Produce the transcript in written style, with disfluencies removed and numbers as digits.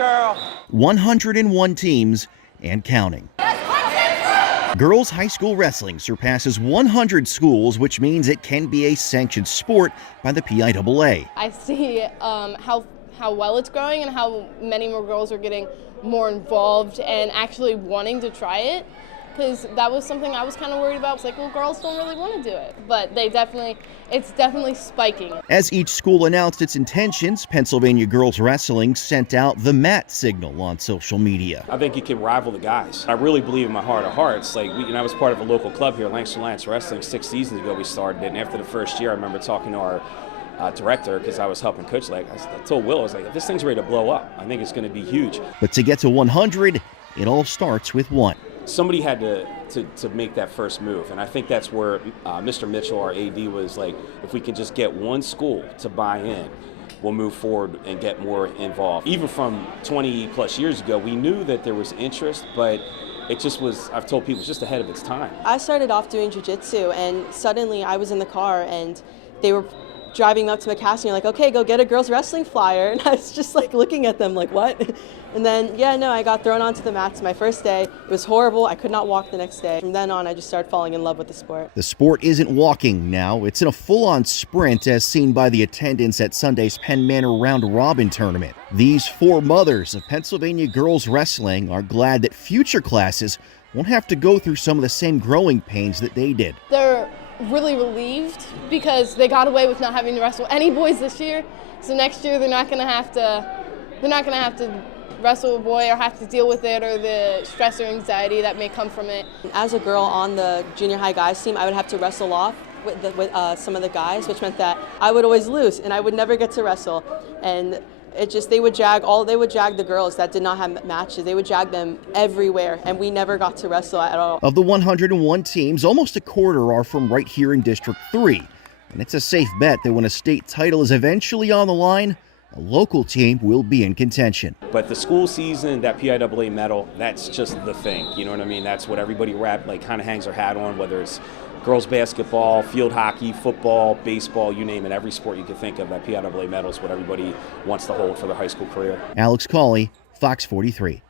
girl. 101 teams and counting. Girls high school wrestling surpasses 100 schools, which means it can be a sanctioned sport by the PIAA. I see how well it's growing and how many more girls are getting more involved and actually wanting to try it, because that was something I was kind of worried about. It's like, well, girls don't really want to do it, but it's definitely spiking. As each school announced its intentions, Pennsylvania Girls Wrestling sent out the mat signal on social media. I think it can rival the guys. I really believe in my heart of hearts. Like, I was part of a local club here, Langston Alliance Wrestling. 6 seasons ago we started it, and after the first year, I remember talking to our director, because I was helping coach. I told Will, I was like, if this thing's ready to blow up, I think it's going to be huge. But to get to 100, it all starts with one. Somebody had to make that first move, and I think that's where Mr. Mitchell, our AD, was like, if we can just get one school to buy in, we'll move forward and get more involved. Even from 20 plus years ago, we knew that there was interest, but it just was, I've told people, it's just ahead of its time. I started off doing jiu-jitsu, and suddenly I was in the car and they were driving up to McCaskey and like, okay, go get a girls wrestling flyer. And I was just like looking at them like, what? And then, I got thrown onto the mats my first day. It was horrible. I could not walk the next day. From then on, I just started falling in love with the sport. The sport isn't walking now. It's in a full-on sprint, as seen by the attendance at Sunday's Penn Manor round-robin tournament. These 4 mothers of Pennsylvania girls wrestling are glad that future classes won't have to go through some of the same growing pains that they did. They're really relieved because they got away with not having to wrestle any boys this year. So next year they're not going to have to wrestle a boy or have to deal with it or the stress or anxiety that may come from it. As a girl on the junior high guys team, I would have to wrestle off with some of the guys, which meant that I would always lose and I would never get to wrestle. And they would jag the girls that did not have matches. They would jag them everywhere, and we never got to wrestle at all. Of the 101 teams, almost a quarter are from right here in District 3. And it's a safe bet that when a state title is eventually on the line, a local team will be in contention. But the school season, that PIAA medal, that's just the thing. You know what I mean? That's what everybody kind of hangs their hat on, whether it's girls basketball, field hockey, football, baseball, you name it. Every sport you can think of, that PIAA medal is what everybody wants to hold for their high school career. Alex Cawley, Fox 43.